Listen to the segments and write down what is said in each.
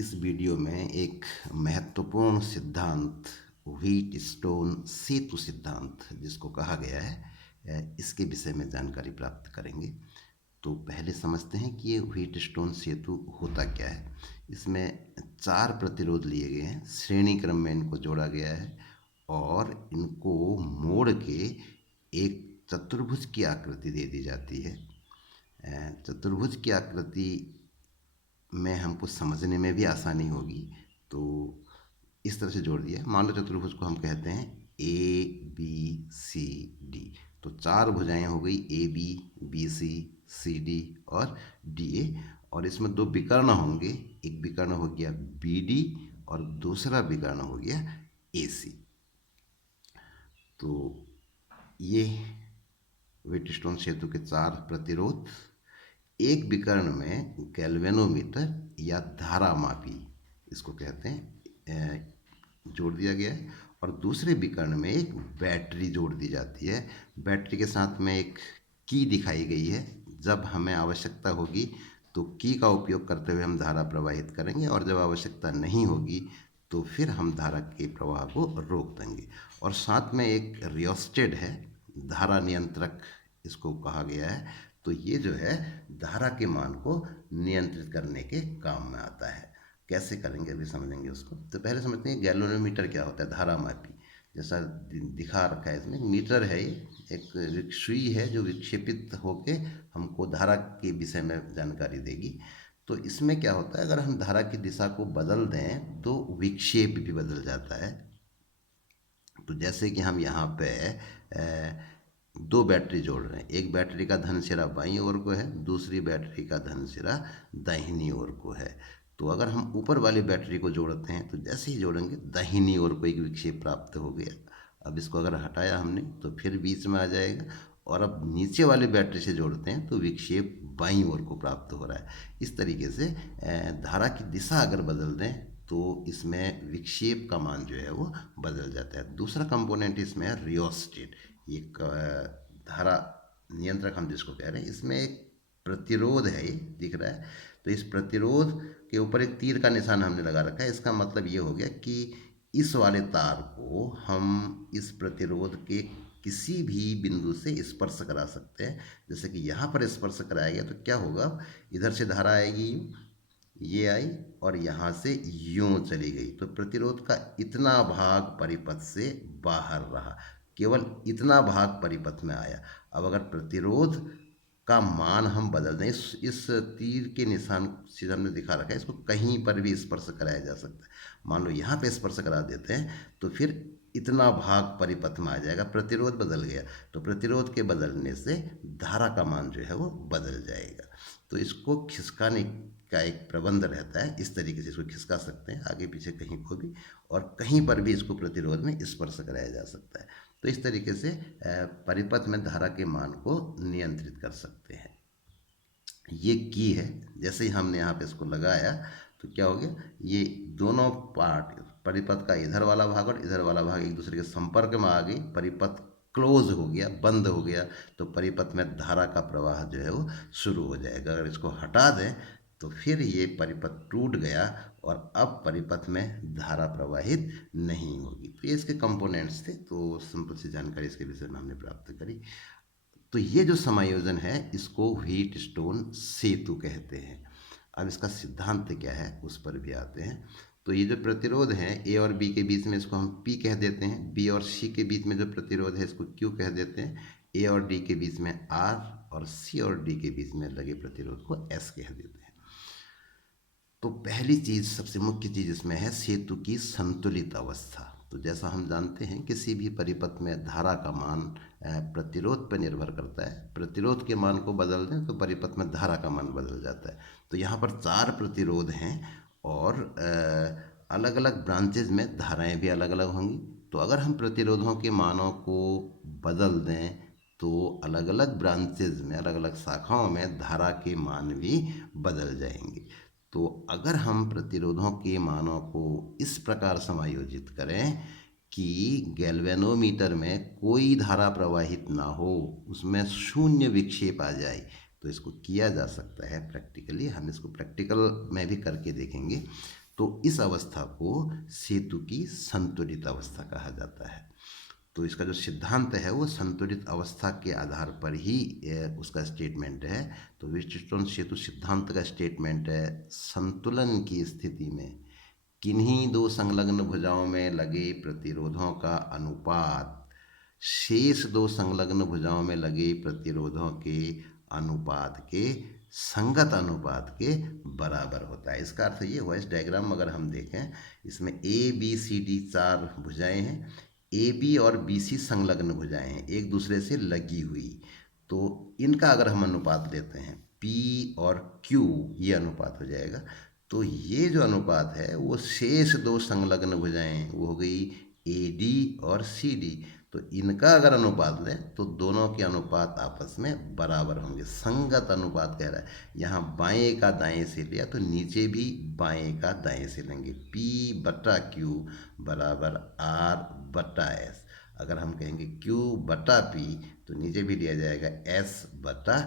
इस वीडियो में एक महत्वपूर्ण सिद्धांत व्हीटस्टोन सेतु सिद्धांत जिसको कहा गया है इसके विषय में जानकारी प्राप्त करेंगे। तो पहले समझते हैं कि ये व्हीटस्टोन सेतु होता क्या है। इसमें 4 प्रतिरोध लिए गए हैं, श्रेणी क्रम में इनको जोड़ा गया है और इनको मोड़ के एक चतुर्भुज की आकृति दे दी जाती है। चतुर्भुज की आकृति में हमको समझने में भी आसानी होगी, तो इस तरह से जोड़ दिया। मान लो चतुर्भुज को हम कहते हैं ABCD, तो 4 भुजाएं हो गई AB, BC, CD और DA, और इसमें 2 विकर्ण होंगे। एक विकर्ण हो गया BD और दूसरा विकर्ण हो गया AC। तो ये व्हीटस्टोन सेतु के 4 प्रतिरोध एक विकर्ण में गैल्वेनोमीटर या धारामापी इसको कहते हैं जोड़ दिया गया है, और दूसरे विकर्ण में एक बैटरी जोड़ दी जाती है। बैटरी के साथ में एक की दिखाई गई है। जब हमें आवश्यकता होगी तो की का उपयोग करते हुए हम धारा प्रवाहित करेंगे, और जब आवश्यकता नहीं होगी तो फिर हम धारा के प्रवाह को रोक देंगे। और साथ में एक रियोस्टेट है, धारा नियंत्रक इसको कहा गया है। तो ये जो है धारा के मान को नियंत्रित करने के काम में आता है। कैसे करेंगे अभी समझेंगे उसको। तो पहले समझते हैं गैल्वेनोमीटर क्या होता है। धारामापी जैसा दिखा रखा है इसमें, मीटर है ये, एक सुई है जो विक्षेपित होके हमको धारा के विषय में जानकारी देगी। तो इसमें क्या होता है, अगर हम धारा की दिशा को बदल दें तो विक्षेप भी बदल जाता है। तो जैसे कि हम यहाँ पे 2 बैटरी जोड़ रहे हैं। एक बैटरी का धन सिरा बाईं ओर को है, दूसरी बैटरी का धन सिरा दाहिनी ओर को है। तो अगर हम ऊपर वाली बैटरी को जोड़ते हैं तो जैसे ही जोड़ेंगे दाहिनी ओर को एक विक्षेप प्राप्त हो गया। अब इसको अगर हटाया हमने तो फिर बीच में आ जाएगा, और अब नीचे वाली बैटरी से जोड़ते हैं तो विक्षेप बाईं ओर को प्राप्त हो रहा है। इस तरीके से धारा की दिशा अगर बदल दें तो इसमें विक्षेप का मान जो है वो बदल जाता है। दूसरा कंपोनेंट इसमें है रियोस्टेट। एक धारा नियंत्रक हम जिसको कह रहे हैं, इसमें एक प्रतिरोध है, ये दिख रहा है। तो इस प्रतिरोध के ऊपर एक तीर का निशान हमने लगा रखा है। इसका मतलब ये हो गया कि इस वाले तार को हम इस प्रतिरोध के किसी भी बिंदु से स्पर्श करा सकते हैं। जैसे कि यहाँ पर स्पर्श कराया गया तो क्या होगा, इधर से धारा आएगी, ये आई और यहाँ से यूं चली गई, तो प्रतिरोध का इतना भाग परिपथ से बाहर रहा, केवल इतना भाग परिपथ में आया। अब अगर प्रतिरोध का मान हम बदल दें, इस तीर के निशान से हमने दिखा रखा है, इसको कहीं पर भी स्पर्श कराया जा सकता है। मान लो यहाँ पे स्पर्श करा देते हैं तो फिर इतना भाग परिपथ में आ जाएगा, प्रतिरोध बदल गया। तो प्रतिरोध के बदलने से धारा का मान जो है वो बदल जाएगा। तो इसको खिसकाने का एक प्रबंध रहता है, इस तरीके से इसको खिसका सकते हैं आगे पीछे कहीं को भी, और कहीं पर भी इसको प्रतिरोध में स्पर्श कराया जा सकता है। तो इस तरीके से परिपथ में धारा के मान को नियंत्रित कर सकते हैं। ये की है, जैसे ही हमने यहाँ पे इसको लगाया तो क्या हो गया, ये दोनों पार्ट परिपथ का इधर वाला भाग और इधर वाला भाग एक दूसरे के संपर्क में आ गई, परिपथ क्लोज हो गया, बंद हो गया। तो परिपथ में धारा का प्रवाह जो है वो शुरू हो जाएगा। अगर इसको हटा दें तो फिर ये परिपथ टूट गया और अब परिपथ में धारा प्रवाहित नहीं होगी। तो ये इसके कंपोनेंट्स थे। तो सिंपल सी जानकारी इसके विषय में हमने प्राप्त करी। तो ये जो समायोजन है इसको व्हीटस्टोन सेतु कहते हैं। अब इसका सिद्धांत क्या है उस पर भी आते हैं। तो ये जो प्रतिरोध है ए और बी के बीच में, इसको हम पी कह देते हैं। बी और सी के बीच में जो प्रतिरोध है इसको क्यू कह देते हैं। ए और डी के बीच में आर, और सी और डी के बीच में लगे प्रतिरोध को एस कह देते हैं। तो पहली चीज़, सबसे मुख्य चीज़ इसमें है सेतु की संतुलित अवस्था। तो जैसा हम जानते हैं किसी भी परिपथ में धारा का मान प्रतिरोध पर निर्भर करता है। प्रतिरोध के मान को बदल दें तो परिपथ में धारा का मान बदल जाता है। तो यहाँ पर 4 प्रतिरोध हैं और अलग अलग ब्रांचेज में धाराएं भी अलग अलग होंगी। तो अगर हम प्रतिरोधों के मानों को बदल दें तो अलग अलग ब्रांचेज में, अलग अलग शाखाओं में धारा के मान भी बदल जाएंगे। तो अगर हम प्रतिरोधों के मानों को इस प्रकार समायोजित करें कि गैल्वेनोमीटर में कोई धारा प्रवाहित ना हो, उसमें शून्य विक्षेप आ जाए, तो इसको किया जा सकता है प्रैक्टिकली। हम इसको प्रैक्टिकल में भी करके देखेंगे। तो इस अवस्था को सेतु की संतुलित अवस्था कहा जाता है। तो इसका जो सिद्धांत है वो संतुलित अवस्था के आधार पर ही उसका स्टेटमेंट है। तो व्हीटस्टोन सेतु सिद्धांत का स्टेटमेंट है, संतुलन की स्थिति में किन्हीं दो संलग्न भुजाओं में लगे प्रतिरोधों का अनुपात शेष दो संलग्न भुजाओं में लगे प्रतिरोधों के अनुपात के संगत अनुपात के बराबर होता है। इसका अर्थ ये हुआ, इस डायग्राम अगर हम देखें, इसमें ए बी सी डी 4 भुजाएं हैं, ए बी और बी सी संलग्न भुजाएं हैं, एक दूसरे से लगी हुई। तो इनका अगर हम अनुपात लेते हैं पी और क्यू, ये अनुपात हो जाएगा। तो ये जो अनुपात है वो शेष दो संलग्न भुजाएं, वो हो गई ए डी और सी डी। तो इनका अगर अनुपात लें तो दोनों के अनुपात आपस में बराबर होंगे, संगत अनुपात कह रहा है। यहाँ बाएं का दाएं से लिया तो नीचे भी बाएं का दाएं से लेंगे, P बटा Q बराबर R बटा S। अगर हम कहेंगे Q बटा P तो नीचे भी लिया जाएगा S बटा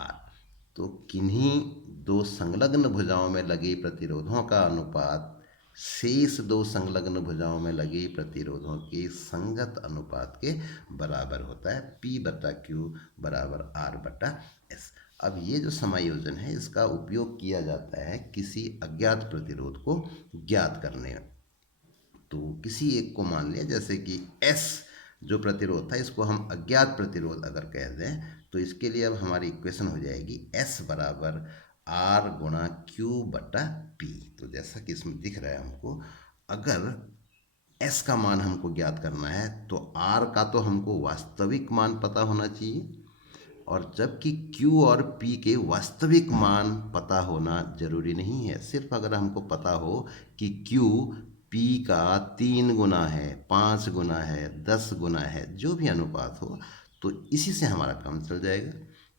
R। तो किन्हीं दो संलग्न भुजाओं में लगे प्रतिरोधों का अनुपात शेष दो संलग्न भुजाओं में लगे प्रतिरोधों के संगत अनुपात के बराबर होता है, P बटा Q बराबर R बटा S। अब ये जो समायोजन है इसका उपयोग किया जाता है किसी अज्ञात प्रतिरोध को ज्ञात करने में। तो किसी एक को मान लिया, जैसे कि S जो प्रतिरोध था इसको हम अज्ञात प्रतिरोध अगर कह दें तो इसके लिए अब हमारी इक्वेशन हो जाएगी S बराबर R गुणा Q बटा P। तो जैसा कि इसमें दिख रहा है हमको, अगर S का मान हमको ज्ञात करना है तो R का तो हमको वास्तविक मान पता होना चाहिए, और जबकि Q और P के वास्तविक मान पता होना जरूरी नहीं है। सिर्फ अगर हमको पता हो कि Q P का 3 गुना है, 5 गुना है, 10 गुना है, जो भी अनुपात हो, तो इसी से हमारा काम चल जाएगा।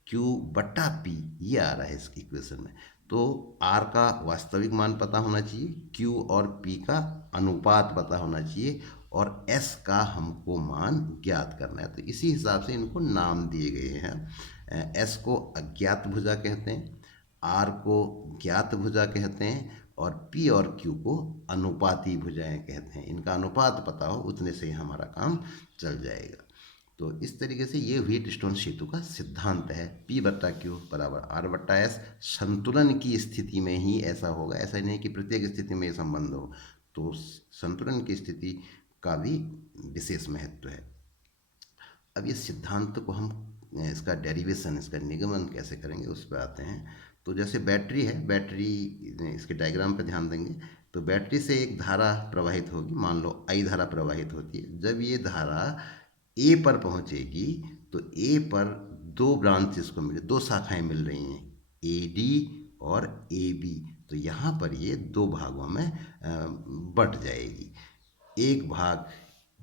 Q बटा P ये आ रहा है इसकी इक्वेशन में। तो R का वास्तविक मान पता होना चाहिए, Q और P का अनुपात पता होना चाहिए, और S का हमको मान ज्ञात करना है। तो इसी हिसाब से इनको नाम दिए गए हैं। S को अज्ञात भुजा कहते हैं, R को ज्ञात भुजा कहते हैं, और P और Q को अनुपाती भुजाएं कहते हैं। इनका अनुपात पता हो उतने से ही हमारा काम चल जाएगा। तो इस तरीके से ये व्हीटस्टोन सेतु का सिद्धांत है, P बट्टा Q बराबर R बट्टा S। संतुलन की स्थिति में ही ऐसा होगा, ऐसा नहीं कि प्रत्येक स्थिति में ये संबंध हो। तो संतुलन की स्थिति का भी विशेष महत्व है। अब ये सिद्धांत को हम इसका डेरिवेशन, इसका निगमन कैसे करेंगे उस पर आते हैं। तो जैसे बैटरी है, बैटरी इसके डायग्राम पर ध्यान देंगे तो बैटरी से एक धारा प्रवाहित होगी, मान लो I धारा प्रवाहित होती है। जब ये धारा A पर पहुंचेगी तो A पर दो ब्रांचेस को मिले, दो शाखाएं मिल रही हैं, AD और AB। तो यहाँ पर ये दो भागों में बट जाएगी। एक भाग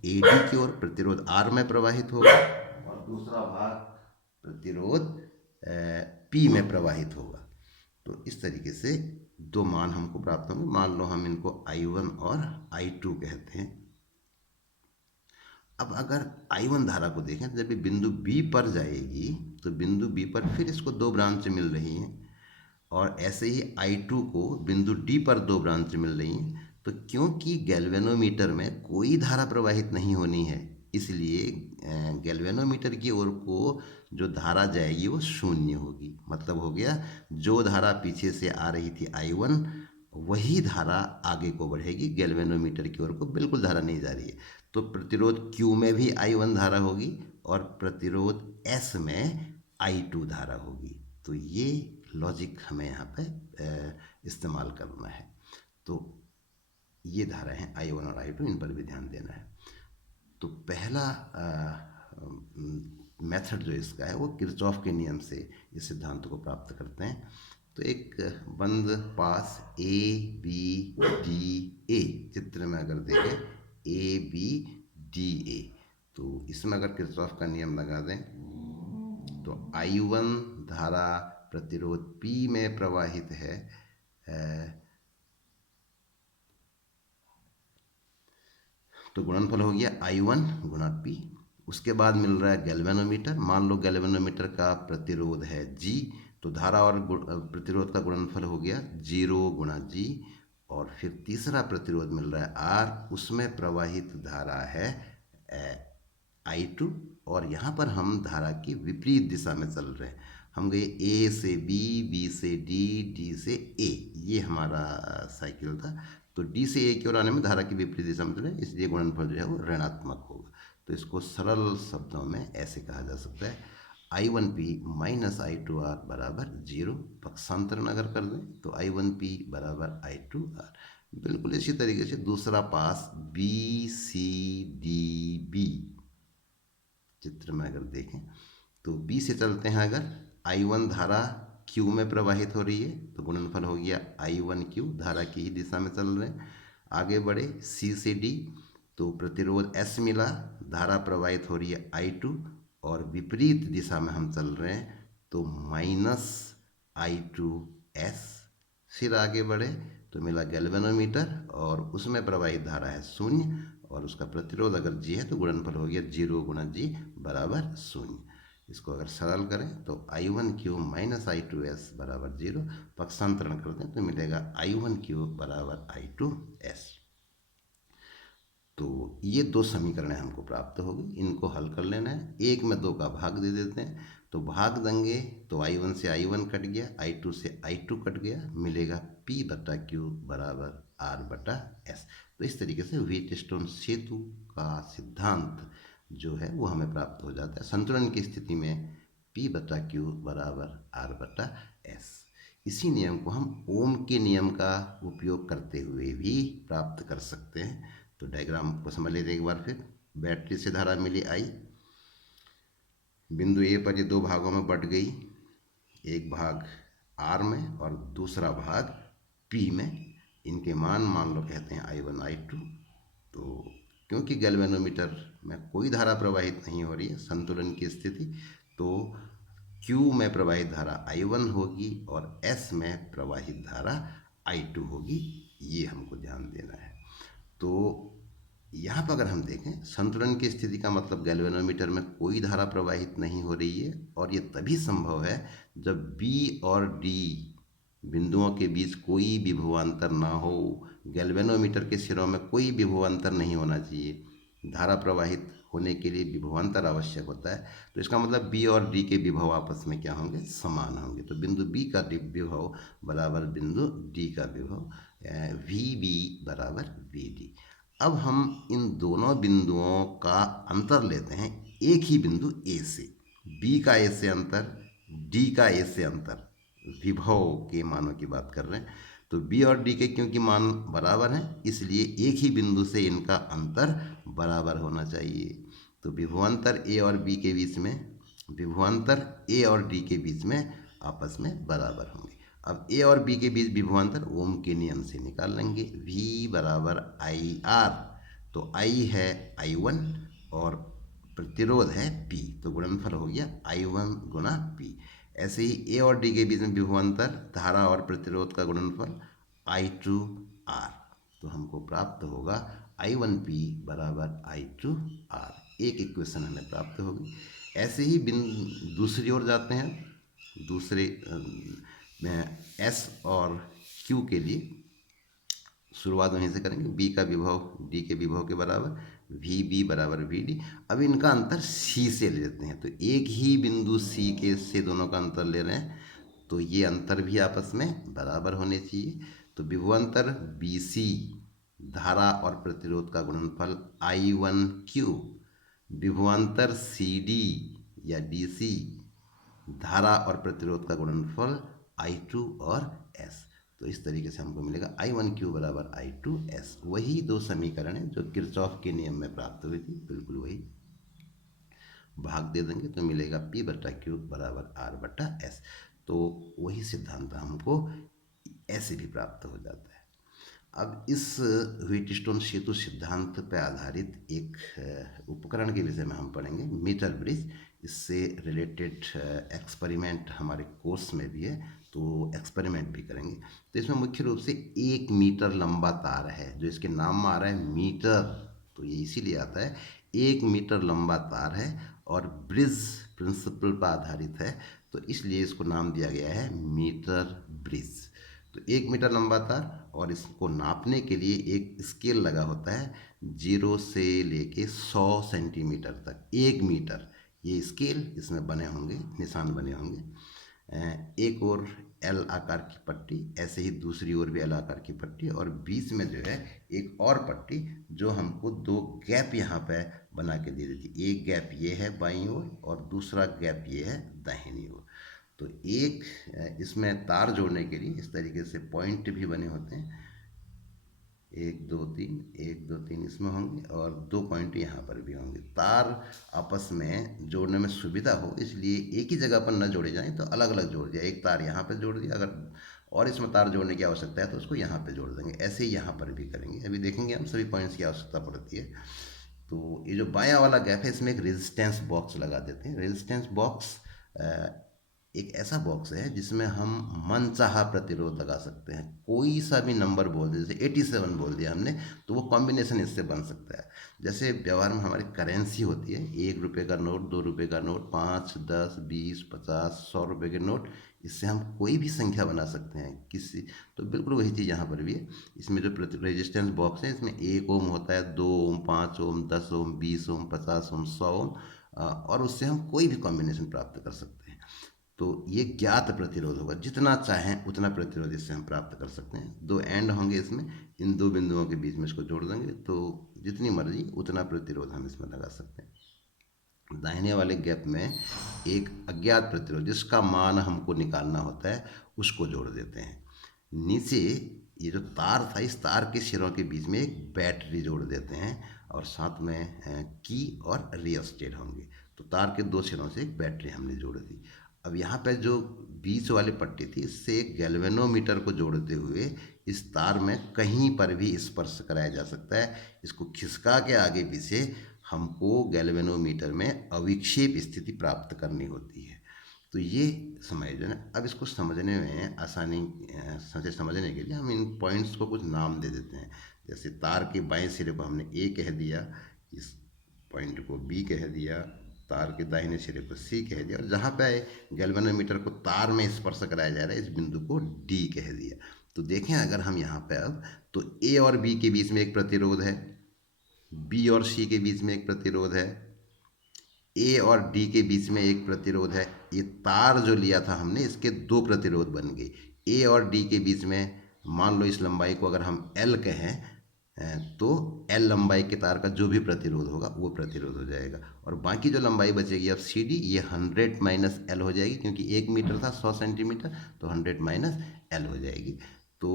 AD की ओर प्रतिरोध R में प्रवाहित होगा और दूसरा भाग प्रतिरोध P में प्रवाहित होगा। तो इस तरीके से दो मान हमको प्राप्त होंगे। मान लो हम इनको I1 और I2 कहते हैं। अब अगर I1 धारा को देखें तो जब ये बिंदु B पर जाएगी तो बिंदु B पर फिर इसको दो ब्रांच मिल रही हैं, और ऐसे ही I2 को बिंदु D पर दो ब्रांच मिल रही हैं। तो क्योंकि गैल्वेनोमीटर में कोई धारा प्रवाहित नहीं होनी है, इसलिए गैल्वेनोमीटर की ओर को जो धारा जाएगी वो शून्य होगी। मतलब हो गया, जो धारा पीछे से आ रही थी I1 वही धारा आगे को बढ़ेगी, गैल्वेनोमीटर की ओर को बिल्कुल धारा नहीं जा रही है। तो प्रतिरोध Q में भी I1 धारा होगी और प्रतिरोध S में I2 धारा होगी। तो ये लॉजिक हमें यहाँ पे इस्तेमाल करना है। तो ये धारा है I1 और I2, इन पर भी ध्यान देना है। तो पहला मेथड जो इसका है वो किरचॉफ के नियम से इस सिद्धांत को प्राप्त करते हैं। तो एक बंद पास ABDA चित्र में अगर देखें ABDA, तो इसमें अगर किरचॉफ का नियम लगा दें तो I1 धारा प्रतिरोध P में प्रवाहित है, तो गुणनफल हो गया I1 गुणा P। उसके बाद मिल रहा है गैल्वेनोमीटर। मान लो गैल्वेनोमीटर का प्रतिरोध है G, तो धारा और प्रतिरोध का गुणनफल हो गया 0 गुणा G, और फिर तीसरा प्रतिरोध मिल रहा है आर, उसमें प्रवाहित धारा है I2, और यहाँ पर हम धारा की विपरीत दिशा में चल रहे हैं। हम गए A से B, B से D, D से A, ये हमारा साइकिल था। तो D से A की ओर आने में धारा की विपरीत दिशा में चले, इसलिए गुणनफल जो है वो ऋणात्मक होगा। तो इसको सरल शब्दों में ऐसे कहा जा सकता है I1P माइनस I2R बराबर 0। पक्षांतरण अगर कर दें तो I1P बराबर I2R। बिल्कुल इसी तरीके से दूसरा पास BCDB चित्र में अगर देखें तो B से चलते हैं, अगर I1 धारा Q में प्रवाहित हो रही है तो गुणनफल हो गया I1Q, धारा की ही दिशा में चल रहे हैं। आगे बढ़े C से D तो प्रतिरोध S मिला, धारा प्रवाहित हो रही है I2 और विपरीत दिशा में हम चल रहे हैं तो माइनस I2S। फिर आगे बढ़े तो मिला गैल्वेनोमीटर और उसमें प्रवाहित धारा है 0 और उसका प्रतिरोध अगर G है तो गुणनफल हो गया 0 गुणा G बराबर 0। इसको अगर सरल करें तो I1Q माइनस I2S बराबर 0। पक्षांतरण करते हैं तो मिलेगा I1Q बराबर I2S। तो ये दो समीकरणें हमको प्राप्त होगी, इनको हल कर लेना है। एक में दो का भाग दे देते हैं, तो भाग देंगे तो I1 से I1 कट गया, I2 से I2 कट गया, मिलेगा P बटा Q बराबर R बटा S। तो इस तरीके से व्हीटस्टोन सेतु का सिद्धांत जो है वो हमें प्राप्त हो जाता है। संतुलन की स्थिति में P बटा Q बराबर R बटा S। इसी नियम को हम ओम के नियम का उपयोग करते हुए भी प्राप्त कर सकते हैं। तो डायग्राम को समझ लेते हैं एक बार फिर। बैटरी से धारा मिली I, बिंदु ए पर ये दो भागों में बट गई, एक भाग R में और दूसरा भाग P में। इनके मान लो कहते हैं I1 I2। तो क्योंकि गैल्वेनोमीटर में कोई धारा प्रवाहित नहीं हो रही है संतुलन की स्थिति, तो Q में प्रवाहित धारा I1 होगी और S में प्रवाहित धारा I2 होगी, ये हमको ध्यान देना है। तो यहाँ पर अगर हम देखें संतुलन की स्थिति का मतलब गैल्वेनोमीटर में कोई धारा प्रवाहित नहीं हो रही है, और ये तभी संभव है जब B और D बिंदुओं के बीच कोई विभवांतर ना हो। गैल्वेनोमीटर के सिरों में कोई विभवांतर नहीं होना चाहिए। धारा प्रवाहित होने के लिए विभवांतर आवश्यक होता है। तो इसका मतलब B और D के विभव आपस में क्या होंगे, समान होंगे। तो बिंदु B का विभव बराबर बिंदु D का विभव, VB बराबर VD। अब हम इन दोनों बिंदुओं का अंतर लेते हैं एक ही बिंदु A से। B का A से अंतर, D का A से अंतर, विभव के मानों की बात कर रहे हैं। तो B और D के क्योंकि मान बराबर हैं इसलिए एक ही बिंदु से इनका अंतर बराबर होना चाहिए। तो विभवांतर A और B के बीच में, विभवांतर A और D के बीच में आपस में बराबर होंगे। अब A और B के बीच विभवांतर ओम के नियम से निकाल लेंगे। V बराबर IR, तो I है I1 और प्रतिरोध है P, तो गुणनफल हो गया I1 गुना P। ऐसे ही A और D के बीच में विभवांतर धारा और प्रतिरोध का गुणनफल I2R, तो हमको प्राप्त होगा I1P बराबर I2R। एक इक्वेशन हमें प्राप्त होगी। ऐसे ही दूसरी ओर जाते हैं, दूसरे S और Q के लिए शुरुआत वहीं से करेंगे। B का विभव D के विभव के बराबर, VB बराबर VD। अब इनका अंतर C से ले लेते हैं, तो एक ही बिंदु C के से दोनों का अंतर ले रहे हैं तो ये अंतर भी आपस में बराबर होने चाहिए। तो विभवांतर BC धारा और प्रतिरोध का गुणनफल I1Q, विभवांतर CD या DC धारा और प्रतिरोध का गुणनफल I2 और S। तो इस तरीके से हमको मिलेगा I1Q बराबर I2S। वही दो समीकरण है जो किरचॉफ के नियम में प्राप्त हुई थी, बिल्कुल वही। भाग दे देंगे तो मिलेगा P बटा Q बराबर R बटा S। तो वही सिद्धांत हमको ऐसे भी प्राप्त हो जाता है। अब इस व्हीटस्टोन सेतु सिद्धांत पर आधारित एक उपकरण के विषय में हम पढ़ेंगे, मीटर ब्रिज। इससे रिलेटेड एक्सपेरिमेंट हमारे कोर्स में भी है, तो एक्सपेरिमेंट भी करेंगे। तो इसमें मुख्य रूप से 1 मीटर लंबा तार है, जो इसके नाम में आ रहा है मीटर, तो ये इसीलिए आता है 1 मीटर लंबा तार है और ब्रिज प्रिंसिपल पर आधारित है, तो इसलिए इसको नाम दिया गया है मीटर ब्रिज। तो 1 मीटर लंबा तार, और इसको नापने के लिए एक स्केल लगा होता है 0 से लेके 100 सेंटीमीटर तक, 1 मीटर। ये स्केल इसमें बने होंगे, निशान बने होंगे। एक और एल आकार की पट्टी, ऐसे ही दूसरी ओर भी एल आकार की पट्टी, और बीच में जो है एक और पट्टी जो हमको 2 गैप यहाँ पे बना के दे देती। एक गैप ये है बाईं ओर और दूसरा गैप ये है दाहिनी ओर। तो एक इसमें तार जोड़ने के लिए इस तरीके से पॉइंट भी बने होते हैं, 1 2 3, 1 2 3 इसमें होंगे और 2 पॉइंट यहाँ पर भी होंगे। तार आपस में जोड़ने में सुविधा हो इसलिए एक ही जगह पर न जोड़े जाएं, तो अलग अलग जोड़ दिया। एक तार यहाँ पर जोड़ दिया, अगर और इसमें तार जोड़ने की आवश्यकता है तो उसको यहाँ पे जोड़ देंगे। ऐसे ही यहाँ पर भी करेंगे, अभी देखेंगे हम सभी पॉइंट्स की आवश्यकता पड़ती है। तो ये जो बायां वाला गैप है इसमें एक रेजिस्टेंस बॉक्स लगा देते हैं। रेजिस्टेंस बॉक्स एक ऐसा बॉक्स है जिसमें हम मनचाहा प्रतिरोध लगा सकते हैं। कोई सा भी नंबर बोल दे, जैसे 87 बोल दिया हमने, तो वो कॉम्बिनेशन इससे बन सकता है। जैसे व्यवहार में हमारी करेंसी होती है, 1 रुपये का नोट, 2 रुपये का नोट, 5 10 20 50 100 रुपये के नोट, इससे हम कोई भी संख्या बना सकते हैं किसी। तो बिल्कुल वही चीज़ यहाँ पर भी है। इसमें जो रेजिस्टेंस बॉक्स है इसमें 1 ओम होता है, 2 ओम, 5 ओम, 10 ओम, 20 ओम, 50 ओम, 100 ओम, और उससे हम कोई भी कॉम्बिनेशन प्राप्त कर सकते हैं। तो ये ज्ञात प्रतिरोध होगा, जितना चाहें उतना प्रतिरोध इससे हम प्राप्त कर सकते हैं। 2 एंड होंगे इसमें, इन 2 बिंदुओं के बीच में इसको जोड़ देंगे तो जितनी मर्जी उतना प्रतिरोध हम इसमें लगा सकते हैं। दाहिने वाले गैप में एक अज्ञात प्रतिरोध जिसका मान हमको निकालना होता है उसको जोड़ देते हैं। नीचे ये जो तार था, इस तार के सिरों के बीच में एक बैटरी जोड़ देते हैं और साथ में की और रियोस्टेट होंगे। तो तार के 2 सिरों से एक बैटरी हमने जोड़ दी। अब यहाँ पे जो बीच वाली पट्टी थी इससे एक गैल्वेनोमीटर को जोड़ते हुए इस तार में कहीं पर भी स्पर्श कराया जा सकता है। इसको खिसका के आगे पीछे हमको गैल्वेनोमीटर में अविक्षेप स्थिति प्राप्त करनी होती है। तो ये समझ ना, अब इसको समझने में आसानी से समझने के लिए हम इन पॉइंट्स को कुछ नाम दे देते हैं। जैसे तार के बाएं सिरे को हमने ए कह दिया, इस पॉइंट को बी कह दिया, तार के दाहिने सिरे को सी कह दिया, और जहाँ पे गैल्वेनोमीटर को तार में स्पर्श कराया जा रहा है इस बिंदु को डी कह दिया। तो देखें अगर हम यहाँ पे अब, तो ए और बी के बीच में एक प्रतिरोध है, बी और सी के बीच में एक प्रतिरोध है, ए और डी के बीच में एक प्रतिरोध है। ये तार जो लिया था हमने इसके 2 प्रतिरोध बन गए। ए और डी के बीच में मान लो इस लंबाई को अगर हम एल कहें तो एल लंबाई के तार का जो भी प्रतिरोध होगा वो प्रतिरोध हो जाएगा, और बाकी जो लंबाई बचेगी अब सी डी, ये 100 माइनस एल हो जाएगी, क्योंकि 1 मीटर था 100 सेंटीमीटर, तो 100 माइनस एल हो जाएगी। तो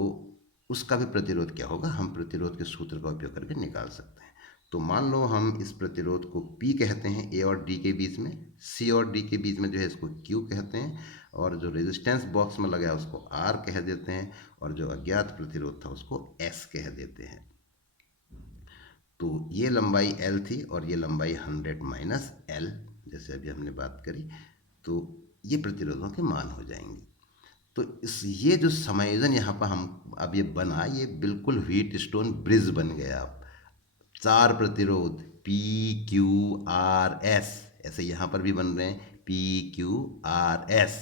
उसका भी प्रतिरोध क्या होगा हम प्रतिरोध के सूत्र का उपयोग करके निकाल सकते हैं। तो मान लो हम इस प्रतिरोध को P कहते हैं ए और डी के बीच में, C और D के बीच में जो है इसको Q कहते हैं, और जो रेजिस्टेंस बॉक्स में लगा है उसको R कह देते हैं, और जो अज्ञात प्रतिरोध था उसको S कह देते हैं। तो ये लंबाई L थी और ये लंबाई 100 माइनस L, जैसे अभी हमने बात करी। तो ये प्रतिरोधों के मान हो जाएंगे। तो ये जो समायोजन यहाँ पर हम अब ये बना, ये बिल्कुल व्हीट स्टोन ब्रिज बन गया। 4 प्रतिरोध P Q R S ऐसे यहाँ पर भी बन रहे हैं, P Q R S।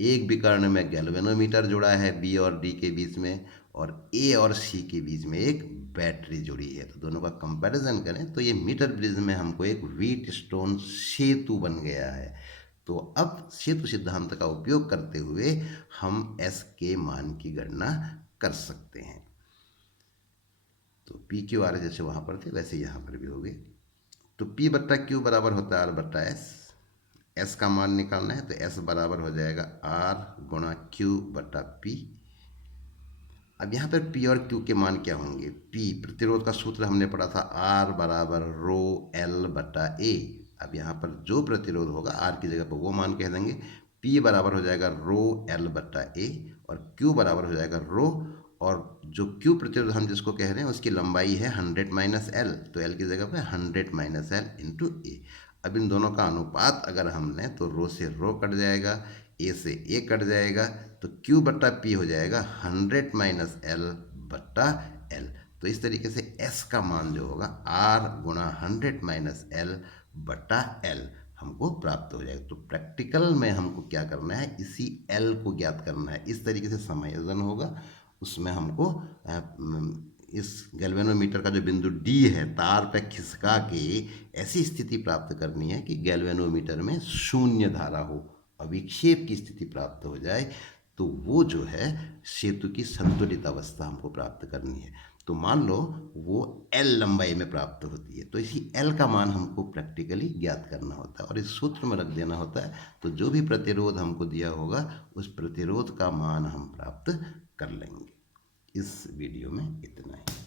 एक विकर्ण में गैल्वेनोमीटर जुड़ा है B और D के बीच में, और A और C के बीच में एक बैटरी जुड़ी है। तो दोनों का कंपैरिजन करें तो ये मीटर ब्रिज में हमको एक व्हीट स्टोन सेतु बन गया है। तो अब सेतु सिद्धांत का उपयोग करते हुए हम S के मान की गणना कर सकते हैं। तो P Q R जैसे वहाँ पर थे वैसे यहाँ पर भी हो गए। तो P बट्टा Q बराबर होता है R बट्टा S। S का मान निकालना है तो S बराबर हो जाएगा R गुणा Q बट्टा P। अब यहाँ पर P और Q के मान क्या होंगे? P प्रतिरोध का सूत्र हमने पढ़ा था, R बराबर रो L बट्टा A। अब यहाँ पर जो प्रतिरोध होगा R की जगह पर वो मान कह देंगे। P बराबर हो जाएगा रो L बट्टा A, और Q बराबर हो जाएगा रो, और जो Q प्रतिरोध हम जिसको कह रहे हैं उसकी लंबाई है 100 माइनस एल, तो L की जगह पे 100 माइनस एल इंटू ए। अब इन दोनों का अनुपात अगर हम लें तो रो से रो कट जाएगा, ए से ए कट जाएगा, तो Q बट्टा P हो जाएगा 100 माइनस एल बट्टा एल। तो इस तरीके से S का मान जो होगा R गुणा 100 माइनस एल बट्टा एल। हमको प्राप्त हो जाएगा। तो प्रैक्टिकल में हमको क्या करना है, इसी एल को ज्ञात करना है। इस तरीके से समायोजन होगा, उसमें हमको इस गैल्वेनोमीटर का जो बिंदु डी है तार पे खिसका के ऐसी स्थिति प्राप्त करनी है कि गैल्वेनोमीटर में शून्य धारा हो, अविक्षेप की स्थिति प्राप्त हो जाए। तो वो जो है सेतु की संतुलित अवस्था हमको प्राप्त करनी है। तो मान लो वो एल लंबाई में प्राप्त होती है, तो इसी एल का मान हमको प्रैक्टिकली ज्ञात करना होता है और इस सूत्र में रख देना होता है। तो जो भी प्रतिरोध हमको दिया होगा उस प्रतिरोध का मान हम प्राप्त कर लेंगे। इस वीडियो में इतना ही।